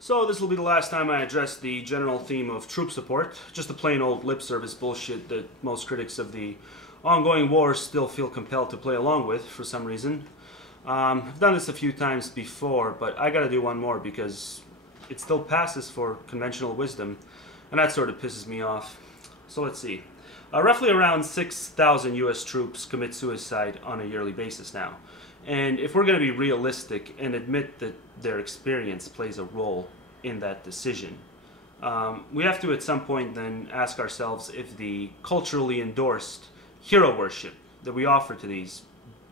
So this will be the last time I address the general theme of troop support, just the plain old lip service bullshit that most critics of the ongoing war still feel compelled to play along with for some reason. I've done this a few times before, but I gotta do one more because it still passes for conventional wisdom, and that sort of pisses me off. So let's see. Roughly around 6,000 US troops commit suicide on a yearly basis now. And if we're going to be realistic and admit that their experience plays a role in that decision, we have to at some point then ask ourselves if the culturally endorsed hero worship that we offer to these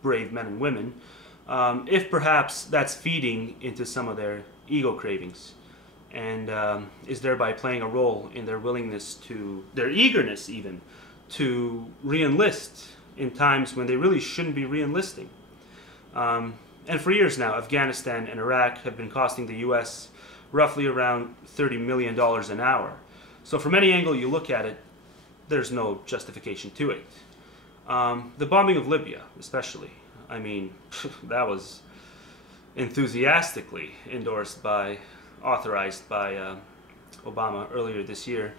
brave men and women, if perhaps that's feeding into some of their ego cravings and is thereby playing a role in their willingness to, their eagerness even, to re-enlist in times when they really shouldn't be re-enlisting. And for years now, Afghanistan and Iraq have been costing the US roughly around $30 million an hour. So from any angle you look at it, there's no justification to it. The bombing of Libya, especially, I mean, that was enthusiastically endorsed by, authorized by Obama earlier this year.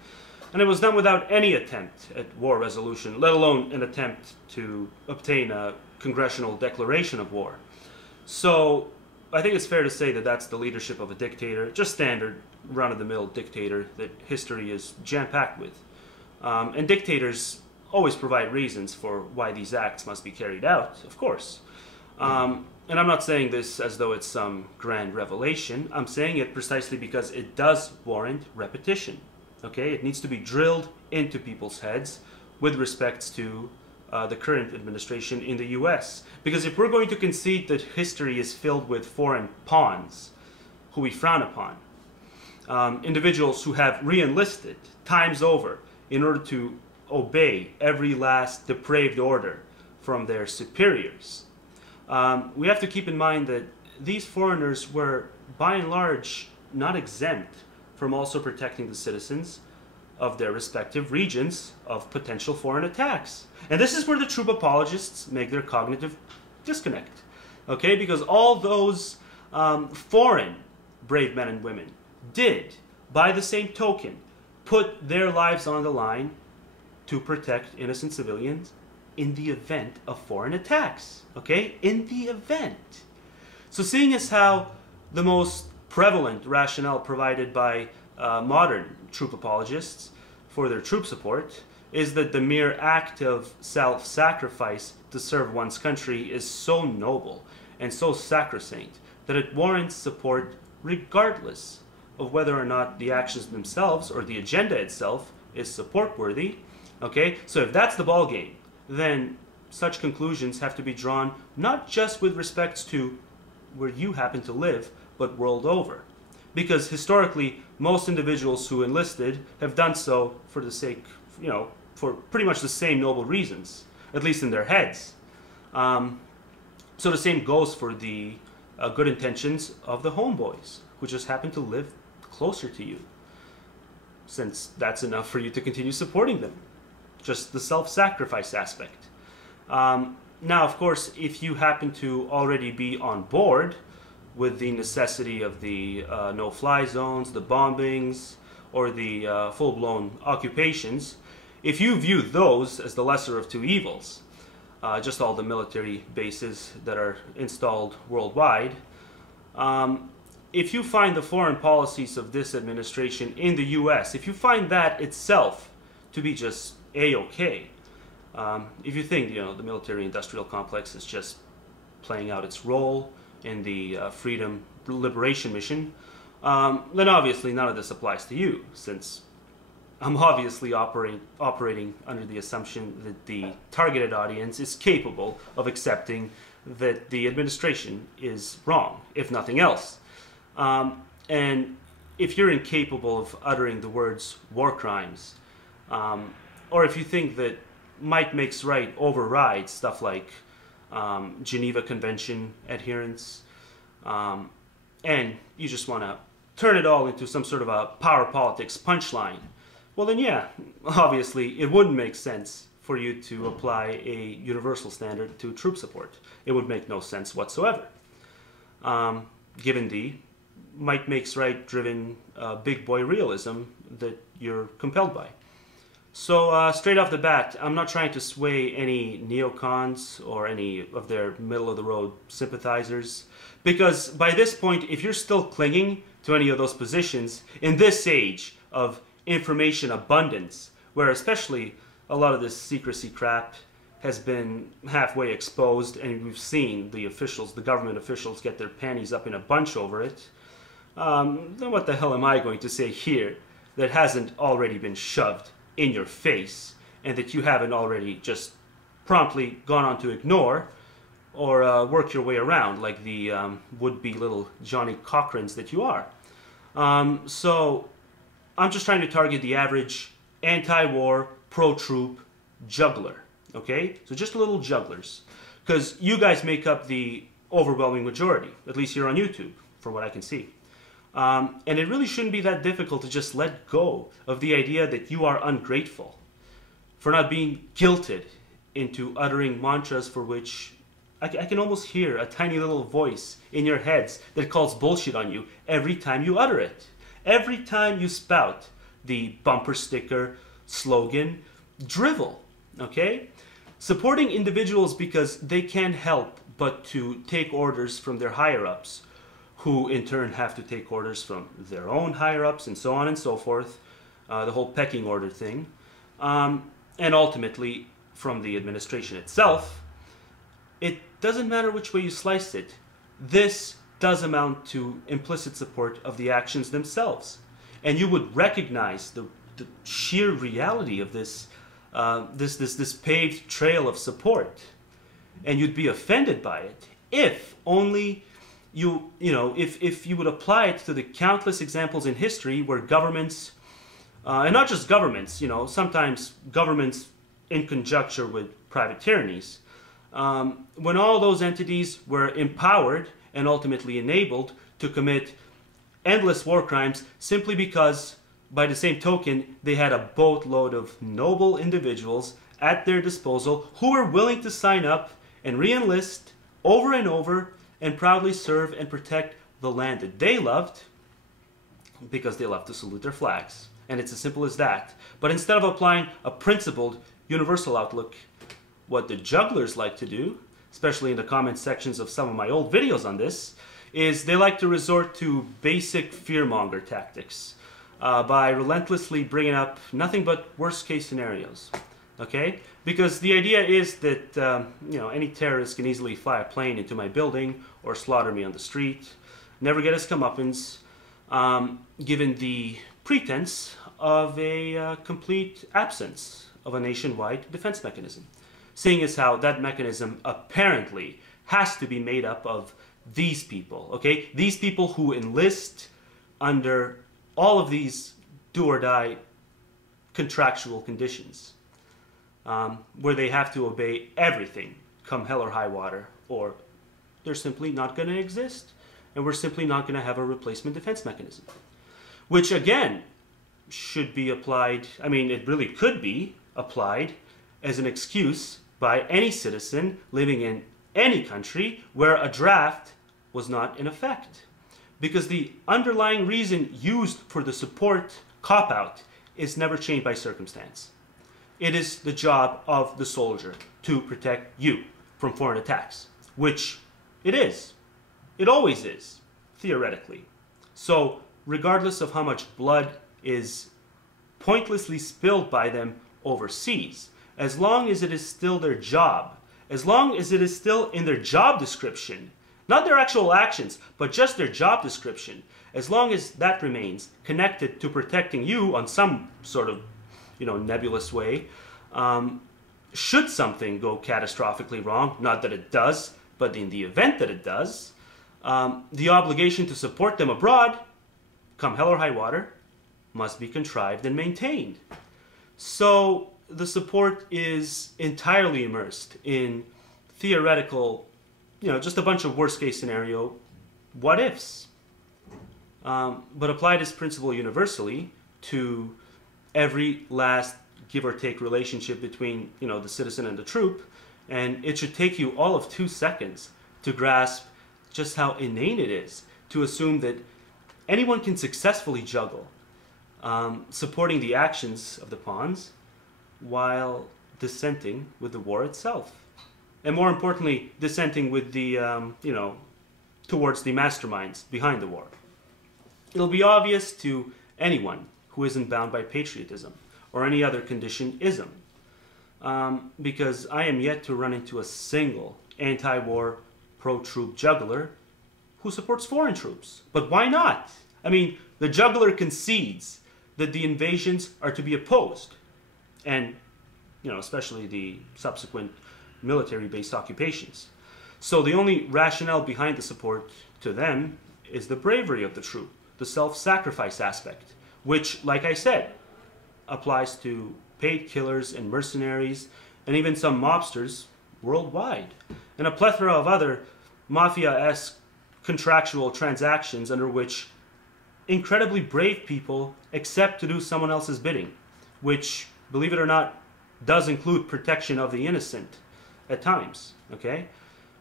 And it was done without any attempt at war resolution, let alone an attempt to obtain a congressional declaration of war. So I think it's fair to say that that's the leadership of a dictator, just standard run-of-the-mill dictator that history is jam-packed with. And dictators always provide reasons for why these acts must be carried out, of course. And I'm not saying this as though it's some grand revelation. I'm saying it precisely because it does warrant repetition. Okay, it needs to be drilled into people's heads with respect to the current administration in the US. Because if we're going to concede that history is filled with foreign pawns who we frown upon, individuals who have re-enlisted times over in order to obey every last depraved order from their superiors, we have to keep in mind that these foreigners were by and large not exempt from also protecting the citizens of their respective regions of potential foreign attacks. And this is where the troop apologists make their cognitive disconnect. Okay, because all those foreign brave men and women did, by the same token, put their lives on the line to protect innocent civilians in the event of foreign attacks. Okay, in the event. So seeing as how the most prevalent rationale provided by modern troop apologists for their troop support is that the mere act of self-sacrifice to serve one's country is so noble and so sacrosanct that it warrants support regardless of whether or not the actions themselves or the agenda itself is support-worthy. Okay, so if that's the ballgame, then such conclusions have to be drawn not just with respect to where you happen to live, but world over. Because historically, most individuals who enlisted have done so for the sake, you know, for pretty much the same noble reasons, at least in their heads. So the same goes for the good intentions of the homeboys, who just happen to live closer to you, since that's enough for you to continue supporting them. Just the self-sacrifice aspect. Now, of course, if you happen to already be on board with the necessity of the no-fly zones, the bombings, or the full-blown occupations, if you view those as the lesser of two evils, just all the military bases that are installed worldwide, if you find the foreign policies of this administration in the US, if you find that itself to be just A-okay, if you think, you know, the military-industrial complex is just playing out its role in the freedom liberation mission, then obviously none of this applies to you, since I'm obviously operating under the assumption that the targeted audience is capable of accepting that the administration is wrong, if nothing else. And if you're incapable of uttering the words war crimes, or if you think that might makes right overrides stuff like Geneva Convention adherence, and you just want to turn it all into some sort of a power politics punchline, well then yeah, obviously it wouldn't make sense for you to apply a universal standard to troop support. It would make no sense whatsoever, given the might makes right driven big boy realism that you're compelled by. So straight off the bat, I'm not trying to sway any neocons or any of their middle of the road sympathizers, because by this point, if you're still clinging to any of those positions in this age of information abundance, where especially a lot of this secrecy crap has been halfway exposed, and we've seen the officials, the government officials, get their panties up in a bunch over it, then what the hell am I going to say here that hasn't already been shoved in your face, and that you haven't already just promptly gone on to ignore or work your way around like the would-be little Johnny Cochrans that you are. So I'm just trying to target the average anti-war, pro-troop juggler, okay? So just little jugglers, because you guys make up the overwhelming majority, at least here on YouTube, from what I can see. And it really shouldn't be that difficult to just let go of the idea that you are ungrateful for not being guilted into uttering mantras for which I can almost hear a tiny little voice in your heads that calls bullshit on you every time you utter it. Every time you spout the bumper sticker, slogan, drivel, okay? Supporting individuals because they can't help but to take orders from their higher-ups, who in turn have to take orders from their own higher-ups, and so on and so forth, the whole pecking order thing, and ultimately from the administration itself. It doesn't matter which way you slice it. This does amount to implicit support of the actions themselves. And you would recognize the sheer reality of this, this paved trail of support. And you'd be offended by it if only if you would apply it to the countless examples in history where governments, and not just governments, sometimes governments in conjuncture with private tyrannies, when all those entities were empowered and ultimately enabled to commit endless war crimes simply because, by the same token, they had a boatload of noble individuals at their disposal who were willing to sign up and re-enlist over and over and proudly serve and protect the land that they loved because they love to salute their flags. And it's as simple as that. But instead of applying a principled, universal outlook, what the jugglers like to do, especially in the comment sections of some of my old videos on this, is they like to resort to basic fearmonger tactics by relentlessly bringing up nothing but worst-case scenarios. Okay? Because the idea is that any terrorist can easily fly a plane into my building or slaughter me on the street, never get his comeuppance, given the pretense of a complete absence of a nationwide defense mechanism. Seeing as how that mechanism apparently has to be made up of these people, okay? These people who enlist under all of these do-or-die contractual conditions, where they have to obey everything, come hell or high water, or they're simply not going to exist, and we're simply not going to have a replacement defense mechanism. Which, again, should be applied, it really could be applied as an excuse by any citizen living in any country where a draft was not in effect. Because the underlying reason used for the support cop-out is never changed by circumstance. It is the job of the soldier to protect you from foreign attacks, which it is. It always is, theoretically. So, regardless of how much blood is pointlessly spilled by them overseas, as long as it is still their job, as long as it is still in their job description, not their actual actions, but just their job description, as long as that remains connected to protecting you on some sort of, nebulous way, should something go catastrophically wrong, not that it does, but in the event that it does, the obligation to support them abroad, come hell or high water, must be contrived and maintained. So the support is entirely immersed in theoretical, just a bunch of worst-case scenario what-ifs. But apply this principle universally to every last give-or-take relationship between, the citizen and the troop, and it should take you all of 2 seconds to grasp just how inane it is to assume that anyone can successfully juggle, supporting the actions of the pawns while dissenting with the war itself. And more importantly, dissenting with the, towards the masterminds behind the war. It'll be obvious to anyone who isn't bound by patriotism or any other conditioned ism, because I am yet to run into a single anti-war, pro-troop juggler who supports foreign troops. But why not? I mean, the juggler concedes that the invasions are to be opposed, and, especially the subsequent military-based occupations. So the only rationale behind the support to them is the bravery of the troop, the self-sacrifice aspect, which, like I said, applies to paid killers and mercenaries, and even some mobsters worldwide, and a plethora of other mafia-esque contractual transactions under which incredibly brave people accept to do someone else's bidding, which, believe it or not, does include protection of the innocent at times, okay?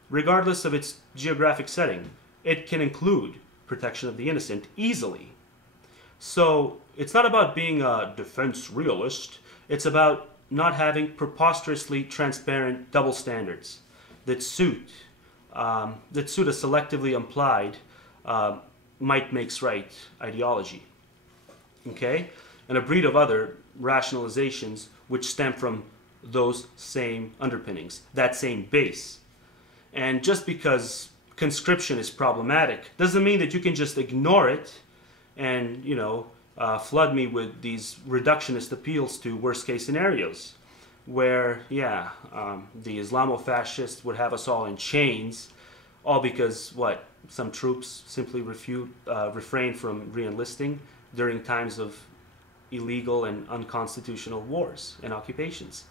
Regardless of its geographic setting, it can include protection of the innocent easily. So it's not about being a defense realist, it's about not having preposterously transparent double standards that suit a selectively implied might makes right ideology, okay? And a breed of other rationalizations which stem from those same underpinnings, that same base. And just because conscription is problematic doesn't mean that you can just ignore it and, flood me with these reductionist appeals to worst-case scenarios where, the Islamofascists would have us all in chains, all because, some troops simply refrain from re-enlisting during times of illegal and unconstitutional wars and occupations.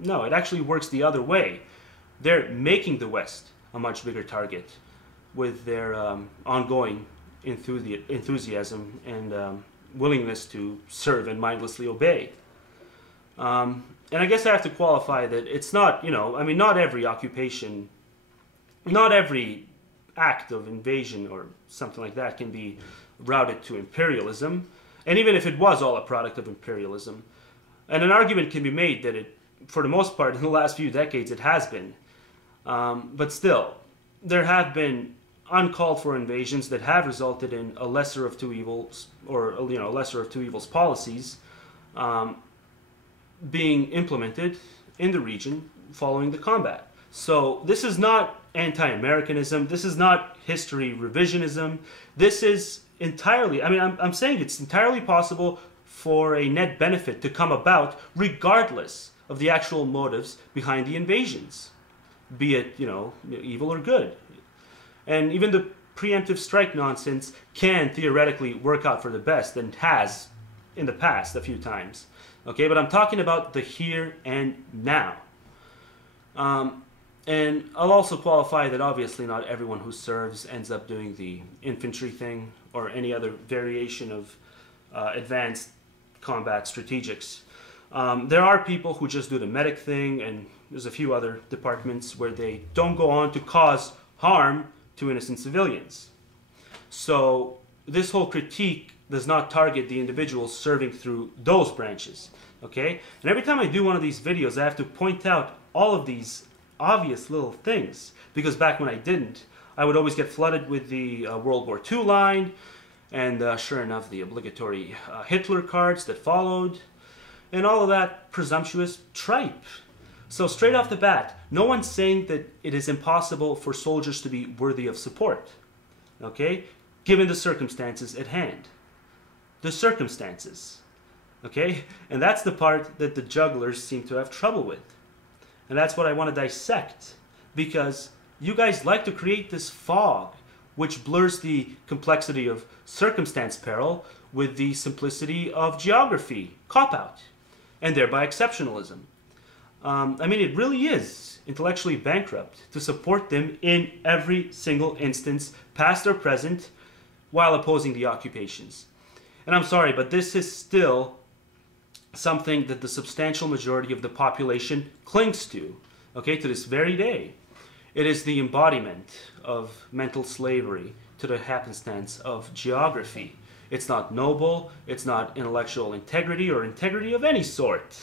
No, it actually works the other way. They're making the West a much bigger target with their ongoing enthusiasm and willingness to serve and mindlessly obey. And I guess I have to qualify that it's not, not every occupation, not every act of invasion or something like that can be routed to imperialism. And even if it was all a product of imperialism, and an argument can be made that it, for the most part, in the last few decades, it has been. But still, there have been uncalled for invasions that have resulted in a lesser of two evils, or lesser of two evils policies being implemented in the region following the combat. So this is not anti-Americanism. This is not history revisionism. This is entirely, I'm saying it's entirely possible for a net benefit to come about regardless of the actual motives behind the invasions, be it, evil or good. And even the preemptive strike nonsense can theoretically work out for the best, and has in the past a few times. Okay, but I'm talking about the here and now. And I'll also qualify that obviously not everyone who serves ends up doing the infantry thing or any other variation of advanced combat strategics. There are people who just do the medic thing, and there's a few other departments where they don't go on to cause harm to innocent civilians. So this whole critique does not target the individuals serving through those branches, okay? And every time I do one of these videos, I have to point out all of these obvious little things, because back when I didn't, I would always get flooded with the World War II line, and sure enough, the obligatory Hitler cards that followed, and all of that presumptuous tripe. So straight off the bat, no one's saying that it is impossible for soldiers to be worthy of support, okay? Given the circumstances at hand. The circumstances, okay? And that's the part that the jugglers seem to have trouble with. And that's what I want to dissect, because you guys like to create this fog which blurs the complexity of circumstance peril with the simplicity of geography, cop-out, and thereby exceptionalism. It really is intellectually bankrupt to support them in every single instance, past or present, while opposing the occupations. And I'm sorry, but this is still something that the substantial majority of the population clings to, okay, to this very day. It is the embodiment of mental slavery to the happenstance of geography. It's not noble, it's not intellectual integrity or integrity of any sort.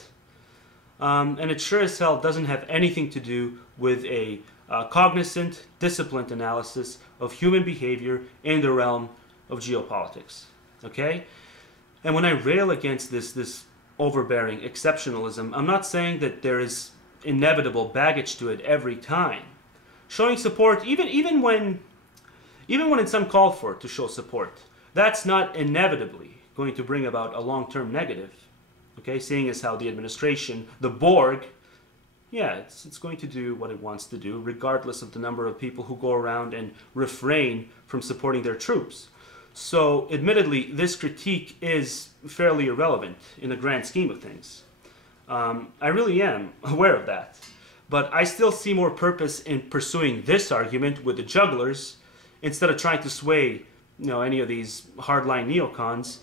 And it sure as hell doesn't have anything to do with a cognizant, disciplined analysis of human behavior in the realm of geopolitics. Okay? And when I rail against this overbearing exceptionalism, I'm not saying that there is inevitable baggage to it every time. Showing support, even when it's uncalled for to show support, that's not inevitably going to bring about a long-term negative. Okay, seeing as how the administration, the Borg, yeah, it's going to do what it wants to do, regardless of the number of people who go around and refrain from supporting their troops. So, admittedly, this critique is fairly irrelevant in the grand scheme of things. I really am aware of that. But I still see more purpose in pursuing this argument with the jugglers instead of trying to sway, any of these hardline neocons,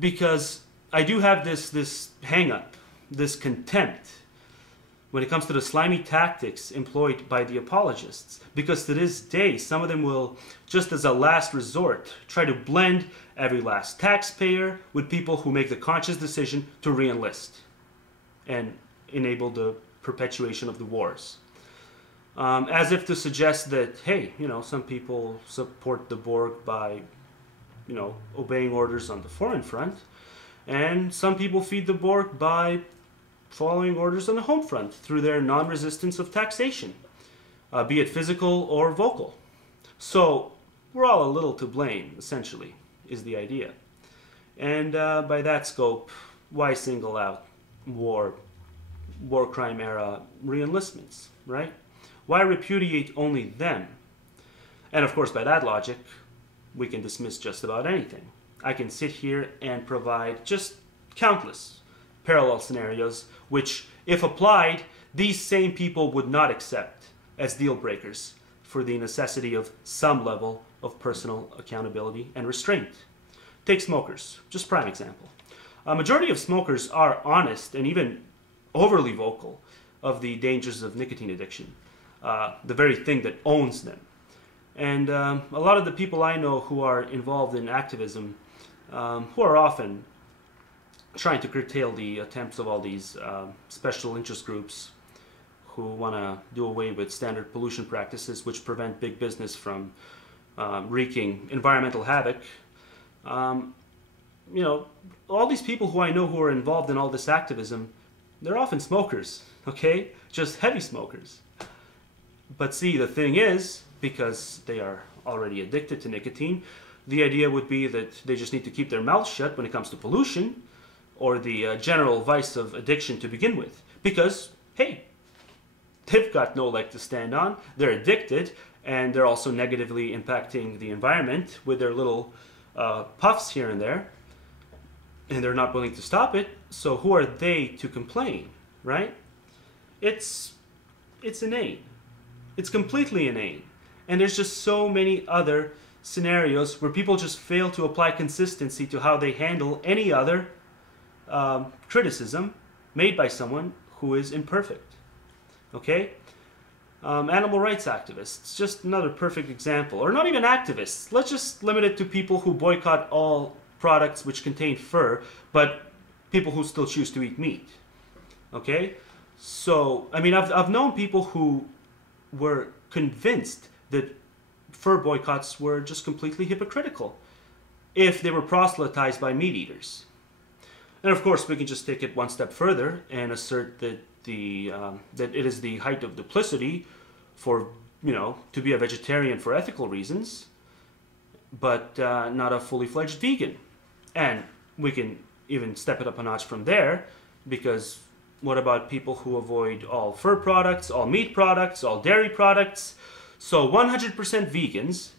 because I do have this hang-up, this contempt when it comes to the slimy tactics employed by the apologists. Because to this day, some of them will, just as a last resort, try to blend every last taxpayer with people who make the conscious decision to re-enlist and enable the perpetuation of the wars. As if to suggest that, hey, some people support the Borg by, obeying orders on the foreign front, and some people feed the Borg by following orders on the home front through their non-resistance of taxation, be it physical or vocal. So we're all a little to blame, essentially, is the idea. And by that scope, why single out war crime era re-enlistments, right? Why repudiate only them? And of course, by that logic, we can dismiss just about anything. I can sit here and provide just countless parallel scenarios which, if applied, these same people would not accept as deal breakers for the necessity of some level of personal accountability and restraint. Take smokers, just prime example. A majority of smokers are honest and even overly vocal of the dangers of nicotine addiction, the very thing that owns them. And a lot of the people I know who are involved in activism, who are often trying to curtail the attempts of all these special interest groups who want to do away with standard pollution practices which prevent big business from wreaking environmental havoc. All these people who I know who are involved in all this activism, they're often smokers, okay? Just heavy smokers. But see, the thing is, because they are already addicted to nicotine, the idea would be that they just need to keep their mouths shut when it comes to pollution, or the general vice of addiction to begin with. Because, hey, they've got no leg to stand on, they're addicted, and they're also negatively impacting the environment with their little puffs here and there, and they're not willing to stop it, so who are they to complain, right? It's inane. It's completely inane. And there's just so many other scenarios where people just fail to apply consistency to how they handle any other criticism made by someone who is imperfect. Okay? Animal rights activists, just another perfect example. Or not even activists. Let's just limit it to people who boycott all products which contain fur, but people who still choose to eat meat. Okay? So, I mean, I've known people who were convinced that fur boycotts were just completely hypocritical if they were proselytized by meat eaters. And of course, we can just take it one step further and assert that that it is the height of duplicity for, to be a vegetarian for ethical reasons, but not a fully fledged vegan. And we can even step it up a notch from there, because what about people who avoid all fur products, all meat products, all dairy products? So 100% vegans,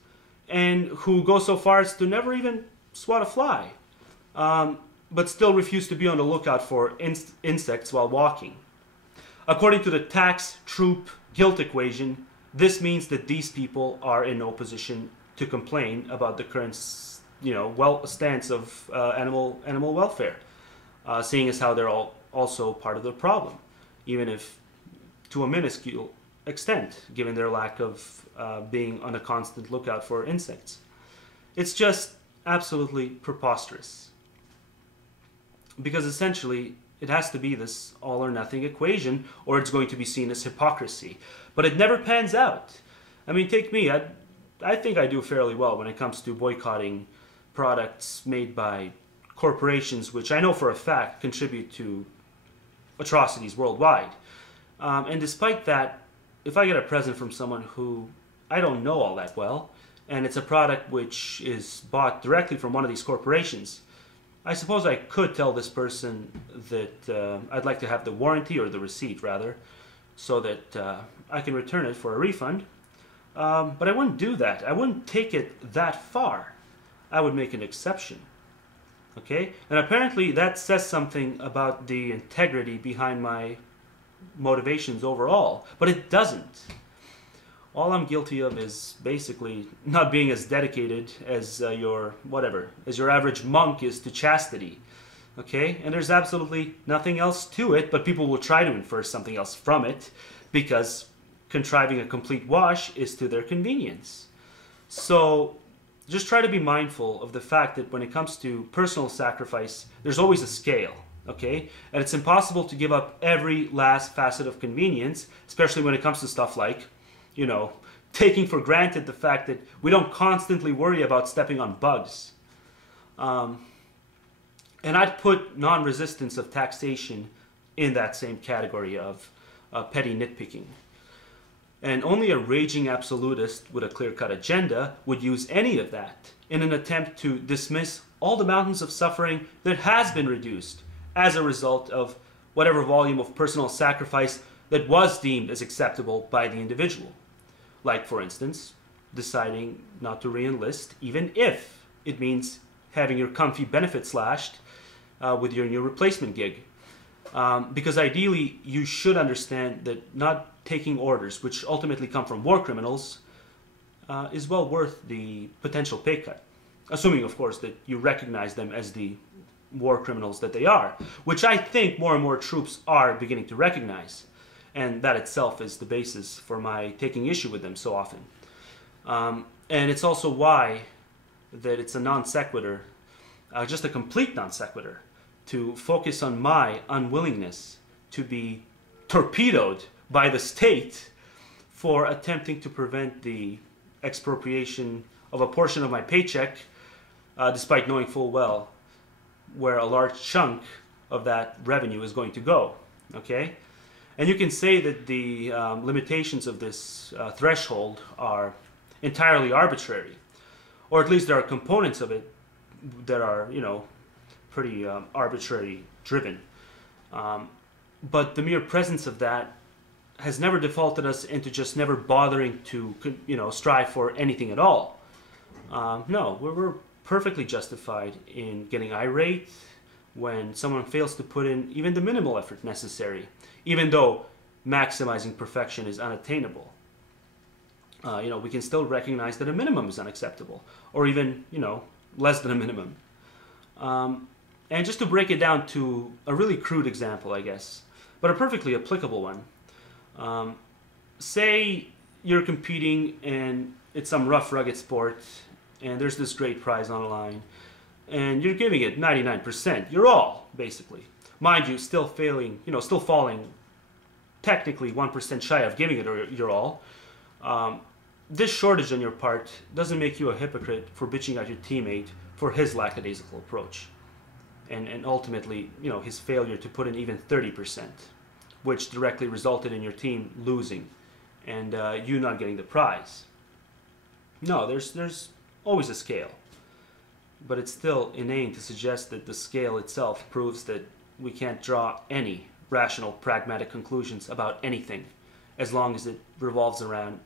and who go so far as to never even swat a fly, but still refuse to be on the lookout for insects while walking. According to the tax, troop, guilt equation, this means that these people are in no position to complain about the current, stance of animal welfare, seeing as how they're all also part of the problem, even if to a minuscule extent, given their lack of being on a constant lookout for insects. It's just absolutely preposterous. Because essentially, it has to be this all or nothing equation, or it's going to be seen as hypocrisy. But it never pans out. I mean, take me. I think I do fairly well when it comes to boycotting products made by corporations, which I know for a fact contribute to atrocities worldwide. And despite that, if I get a present from someone who I don't know all that well, and it's a product which is bought directly from one of these corporations, I suppose I could tell this person that I'd like to have the warranty, or the receipt rather, so that I can return it for a refund. But I wouldn't do that. I wouldn't take it that far. I would make an exception. Okay? And apparently that says something about the integrity behind my motivations overall. But it doesn't. All I'm guilty of is basically not being as dedicated as your average monk is to chastity. Okay? And there's absolutely nothing else to it, but people will try to infer something else from it because contriving a complete wash is to their convenience. So just try to be mindful of the fact that when it comes to personal sacrifice, there's always a scale. Okay? And it's impossible to give up every last facet of convenience, especially when it comes to stuff like, you know, taking for granted the fact that we don't constantly worry about stepping on bugs. And I'd put non-resistance of taxation in that same category of petty nitpicking. And only a raging absolutist with a clear-cut agenda would use any of that in an attempt to dismiss all the mountains of suffering that has been reduced as a result of whatever volume of personal sacrifice that was deemed as acceptable by the individual. Like, for instance, deciding not to re-enlist, even if it means having your comfy benefits slashed with your new replacement gig. Because ideally, you should understand that not taking orders, which ultimately come from war criminals, is well worth the potential pay cut. Assuming, of course, that you recognize them as the war criminals that they are, which I think more and more troops are beginning to recognize. And that itself is the basis for my taking issue with them so often. And it's also why that it's a non sequitur, just a complete non sequitur, to focus on my unwillingness to be torpedoed by the state for attempting to prevent the expropriation of a portion of my paycheck, despite knowing full well where a large chunk of that revenue is going to go. Okay? And you can say that the limitations of this threshold are entirely arbitrary, or at least there are components of it that are, you know, pretty arbitrary driven. But the mere presence of that has never defaulted us into just never bothering to, you know, strive for anything at all. No, we're perfectly justified in getting irate when someone fails to put in even the minimal effort necessary, even though maximizing perfection is unattainable. You know, we can still recognize that a minimum is unacceptable, or even, you know, less than a minimum. And just to break it down to a really crude example, I guess, but a perfectly applicable one. Say you're competing and it's some rough, rugged sport, and there's this great prize on the line, and you're giving it 99%, your all, basically. Mind you, still failing, you know, still falling technically 1% shy of giving it your all. This shortage on your part doesn't make you a hypocrite for bitching at your teammate for his lackadaisical approach. And ultimately, you know, his failure to put in even 30%, which directly resulted in your team losing and you not getting the prize. No, there's always a scale. But it's still inane to suggest that the scale itself proves that we can't draw any rational, pragmatic conclusions about anything as long as it revolves around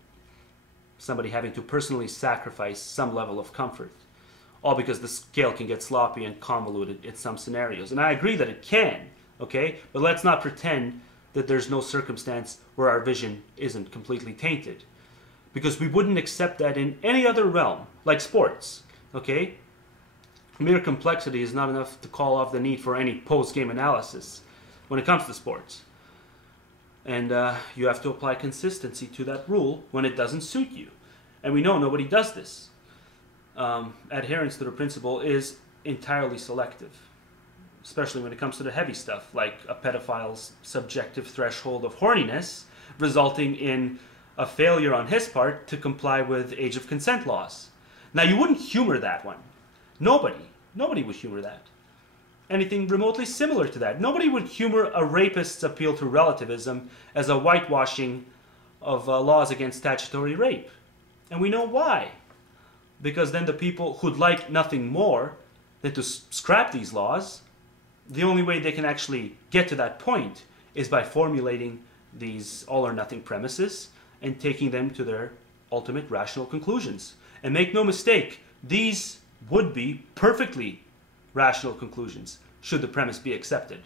somebody having to personally sacrifice some level of comfort. All because the scale can get sloppy and convoluted in some scenarios. And I agree that it can, okay? But let's not pretend that there's no circumstance where our vision isn't completely tainted. Because we wouldn't accept that in any other realm, like sports, okay? Mere complexity is not enough to call off the need for any post-game analysis when it comes to sports. And you have to apply consistency to that rule when it doesn't suit you. And we know nobody does this. Adherence to the principle is entirely selective, especially when it comes to the heavy stuff, like a pedophile's subjective threshold of horniness, resulting in a failure on his part to comply with age of consent laws. Now, you wouldn't humor that one. Nobody would humor that. Anything remotely similar to that. Nobody would humor a rapist's appeal to relativism as a whitewashing of laws against statutory rape. And we know why. Because then the people who'd like nothing more than to scrap these laws, the only way they can actually get to that point is by formulating these all-or-nothing premises and taking them to their ultimate rational conclusions. And make no mistake, these would be perfectly rational conclusions should the premise be accepted.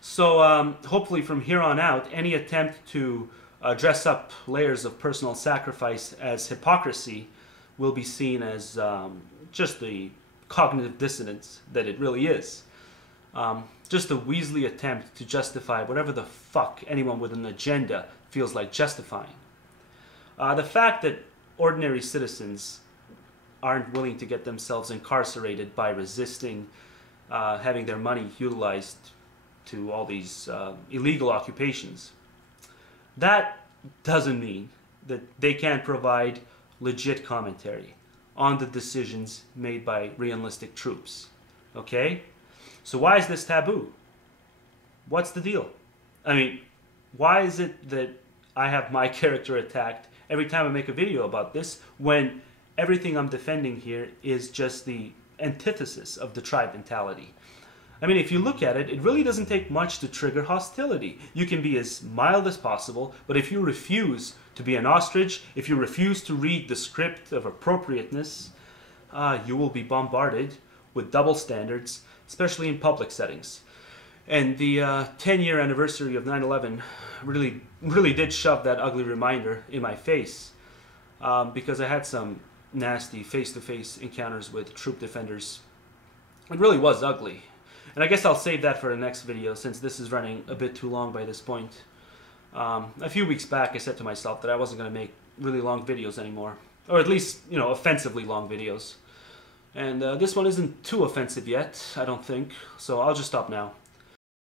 So hopefully from here on out, any attempt to dress up layers of personal sacrifice as hypocrisy will be seen as just the cognitive dissonance that it really is. Just a Weasley attempt to justify whatever the fuck anyone with an agenda feels like justifying. The fact that ordinary citizens aren't willing to get themselves incarcerated by resisting having their money utilized to all these illegal occupations, that doesn't mean that they can't provide legit commentary on the decisions made by re-enlisted troops. Okay? So why is this taboo? What's the deal? I mean, why is it that I have my character attacked every time I make a video about this when everything I'm defending here is just the antithesis of the tribe mentality? I mean, if you look at it, it really doesn't take much to trigger hostility. You can be as mild as possible, but if you refuse to be an ostrich, if you refuse to read the script of appropriateness, you will be bombarded with double standards, especially in public settings. And the 10-year anniversary of 9/11 really did shove that ugly reminder in my face, because I had some nasty face-to-face encounters with troop defenders. It really was ugly. And I guess I'll save that for the next video, since this is running a bit too long by this point. A few weeks back, I said to myself that I wasn't going to make really long videos anymore. Or at least, you know, offensively long videos. And this one isn't too offensive yet, I don't think. So I'll just stop now.